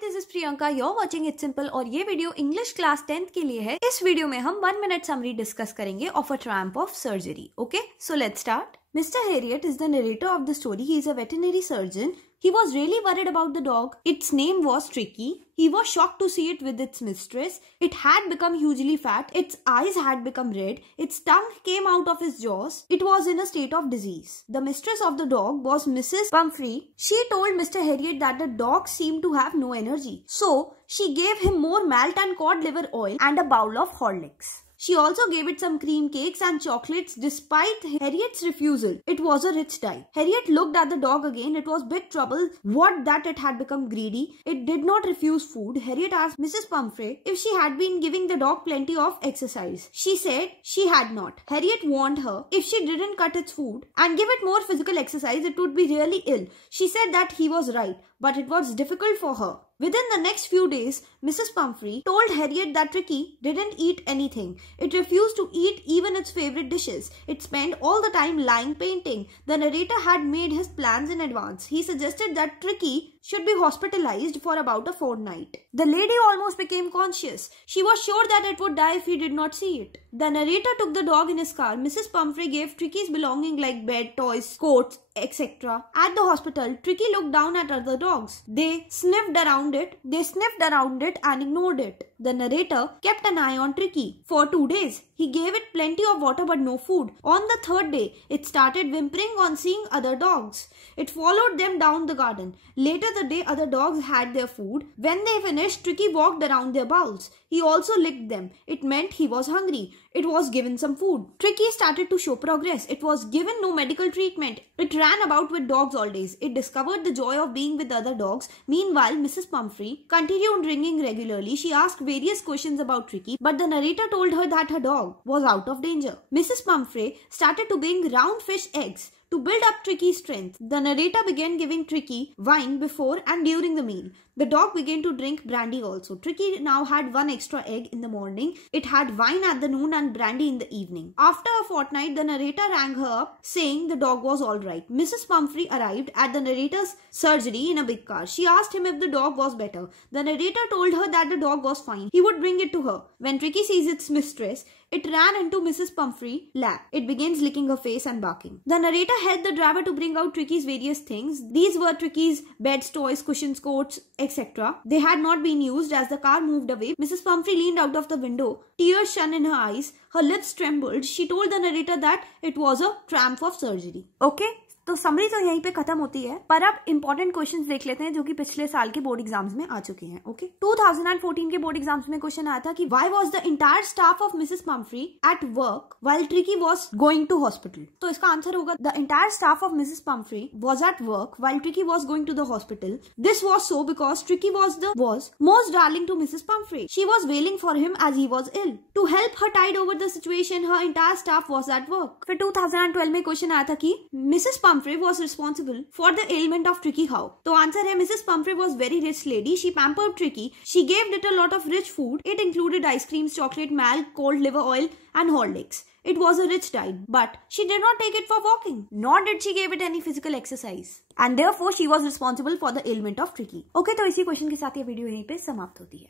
This is Priyanka, you're watching It's Simple और ये video English class 10th के लिए है। इस वीडियो में हम 1 मिनट समरी डिस्कस करेंगे of a tramp of surgery. Okay, so let's start. Mr. Harriet is the narrator of the story. He is a veterinary surgeon. He was really worried about the dog. Its name was Tricky. He was shocked to see it with its mistress. It had become hugely fat. Its eyes had become red. Its tongue came out of its jaws. It was in a state of disease. The mistress of the dog was Mrs. Pumphrey. She told Mr. Harriet that the dog seemed to have no energy. So, she gave him more malt and cod liver oil and a bowl of Horlicks. She also gave it some cream cakes and chocolates despite Harriet's refusal. It was a rich diet. Harriet looked at the dog again. It was big trouble. What that it had become greedy. It did not refuse food. Harriet asked Mrs. Pumphrey if she had been giving the dog plenty of exercise. She said she had not. Harriet warned her if she didn't cut its food and give it more physical exercise, it would be really ill. She said that he was right, but it was difficult for her. Within the next few days, Mrs. Pumphrey told Harriet that Tricky didn't eat anything. It refused to eat even its favorite dishes. It spent all the time lying painting. The narrator had made his plans in advance. He suggested that Tricky should be hospitalized for about a fortnight. The lady almost became conscious. She was sure that it would die if he did not see it. The narrator took the dog in his car. Mrs. Pumphrey gave Tricky's belongings like bed, toys, coats, etc. At the hospital, Tricky looked down at other dogs. They sniffed around it and ignored it. The narrator kept an eye on Tricky. For 2 days, he gave it plenty of water but no food. On the 3rd day, it started whimpering on seeing other dogs. It followed them down the garden. Later the day other dogs had their food. When they finished, Tricky walked around their bowls. He also licked them. It meant he was hungry. It was given some food. Tricky started to show progress. It was given no medical treatment. It ran about with dogs all days. It discovered the joy of being with other dogs. Meanwhile, Mrs. Pumphrey continued ringing regularly. She asked various questions about Tricky, but the narrator told her that her dog was out of danger. Mrs. Pumphrey started to bring round fish eggs to build up Tricky's strength. The narrator began giving Tricky wine before and during the meal. The dog began to drink brandy also. Tricky now had 1 extra egg in the morning. It had wine at the noon and brandy in the evening. After a fortnight, the narrator rang her up saying the dog was all right. Mrs. Pumphrey arrived at the narrator's surgery in a big car. She asked him if the dog was better. The narrator told her that the dog was fine. He would bring it to her. When Tricky sees its mistress, it ran into Mrs. Pumphrey's lap. It begins licking her face and barking. The narrator helped the driver to bring out Tricky's various things. These were Tricky's beds, toys, cushions, coats, etc. They had not been used. As the car moved away, Mrs. Pumphrey leaned out of the window. Tears shone in her eyes. Her lips trembled. She told the narrator that it was a triumph of surgery. Okay? तो summary तो यहीं पे खत्म होती है, पर अब important questions देख लेते हैं जो कि पिछले साल के बोर्ड एग्जाम्स में आ चुके हैं। ओके, 2014 के बोर्ड एग्जाम्स में क्वेश्चन आया था कि why was the entire staff of Mrs Pumphrey at work while Tricki was going to hospital. तो इसका आंसर होगा the entire staff of Mrs Pumphrey was at work while Tricki was going to the hospital. This was so because Tricki was most darling to Mrs. Pumphrey. She was wailing for him as he was ill. To help her tide over the situation, her entire staff was at work. फिर 2012 में question आया था कि Mrs. Pumphrey was responsible for the ailment of Tricky how? तो answer है Mrs. Pumphrey was very rich lady. She pampered Tricky. She gave it a lot of rich food. It included ice creams, chocolate, milk, cold liver oil and Horlicks. It was a rich diet, but she did not take it for walking, nor did she give it any physical exercise. And therefore, she was responsible for the ailment of Tricky. Okay, तो इसी question के साथ ये video यहीं पे समाप्त होती है।